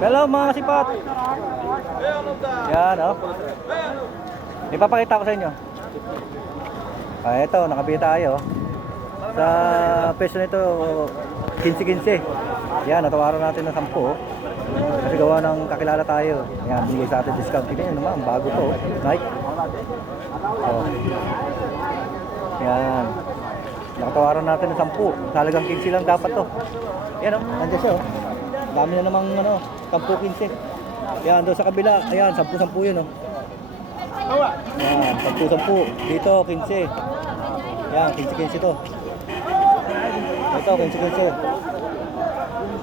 Hello mga sipat. Yan oh. Ipapakita ko sa inyo. Ito, nakabili tayo. Sa peso nito, 15-15. Yan, natawaran natin ng 10. Kasi gawa ng kakilala tayo. Yan, binigay sa atin discount. Tingnan nyo naman, bago to. Nike. Oh. Yan. Nakatawaran natin ng 10. Talagang 15 lang dapat to. Yan oh, nandiyan siya oh. Dami na namang ano, 10-15. Yan, doon sa kabila. Ayan, 10-10 yun oh. Yan, 10-10. Dito, 15. Yan, 15-15 to. Ito, 15-15.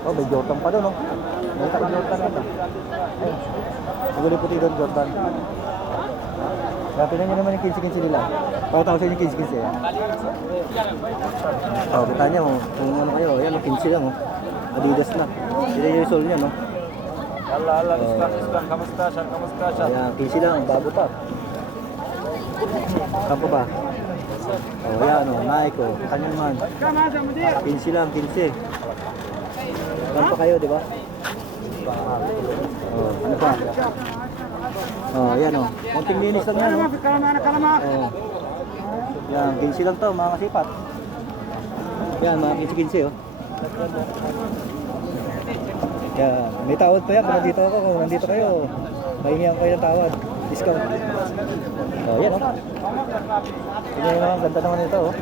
Oh, may Jordan pa doon oh. May taka Jordan ito. Ayun. Naguli puti doon, Jordan. Kaya pinan nyo naman yung 15-15 nila. Pakita ko sa inyo yung 15-15 yan. Oh, kita nyo kung ano kayo. Yan, 15 lang oh. Adidas na. Sila yung sol niya no. Ayan, 15 lang, bago pa. Saan pa ba? Oh, yan oh, Nike oh. Kita nyo naman. 15 lang, 15. Saan pa kayo, di ba? Oh, ano pa? Oh, yan oh. Konting linis lang yan oh. Oh. Yan, 15 lang to, mga kasipat. Yan, mga 15-15 oh. Yan, may tawad pa yan kung nandito ako. Kung nandito kayo, mahingihan kayo ng tawad. Discount. Oh, yan oh. Tingnan nyo naman, ganda naman ito oh.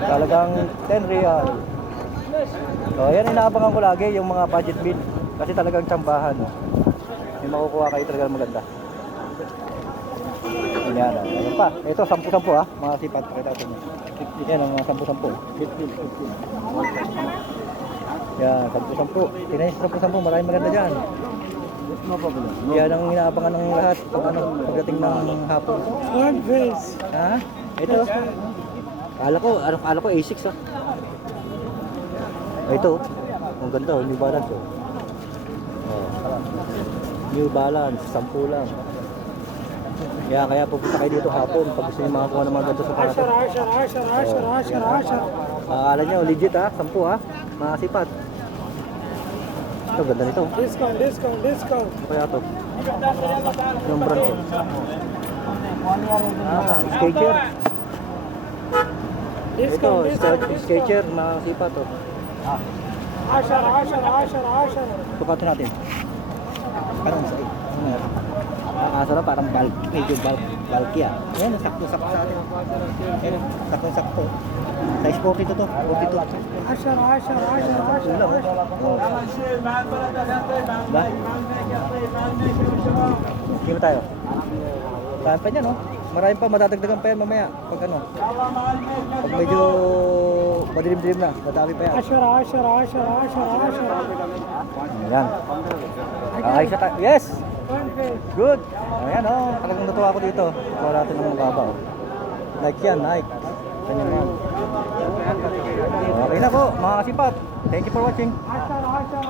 Talagang 10 real. So, yan inaabangan ko lagi yung mga budget bin. Kasi talagang tsambahan oh. May makukuha kayo talagang maganda. Yan oh. Ayan pa. Ito, 10-10 ah. Mga sipat. Pakita natin yun. Yan ang 10-10. Yan, 10-10. Tinayos 10-10. Maraming maganda dyan. Yan ang inaabangan ng lahat pag ano, pagdating ng hapon. Ha? Ito. Kala ko A6 ah. Ito. Ang ganda oh, New Balance oh. New Balance, 10 lang. Kaya pupunta kayo dito hapon pag gusto niyo makakuha ng mga ganito sa parato. Akala nyo, legit ha, 10 ha, mga sipat. Ito, ganda nito. Discount. Ano kaya ito? Yung brand ko. Skechers. Ito, Skechers, mga sipat to. Tukato natin. Parang sa kaso na parang medyo bulky ah. Ayan, sakto-sakto sa atin. Ayan, sakto-sakto. Size 42 to, 42. Hindi ba tayo? Saan pa niya no? Marami pa, madadagdagan pa yan mamaya. Pag ano, pag medyo madilim-dilim na, madami pa yan. Ayan. Ayos na tayo. Yes! Good! Ayan o, talagang natuwa ako dito. Kuha natin ng mababa o. Nike yan, Nike. Ganyan yan. Okay na po, mga kasipat. Thank you for watching.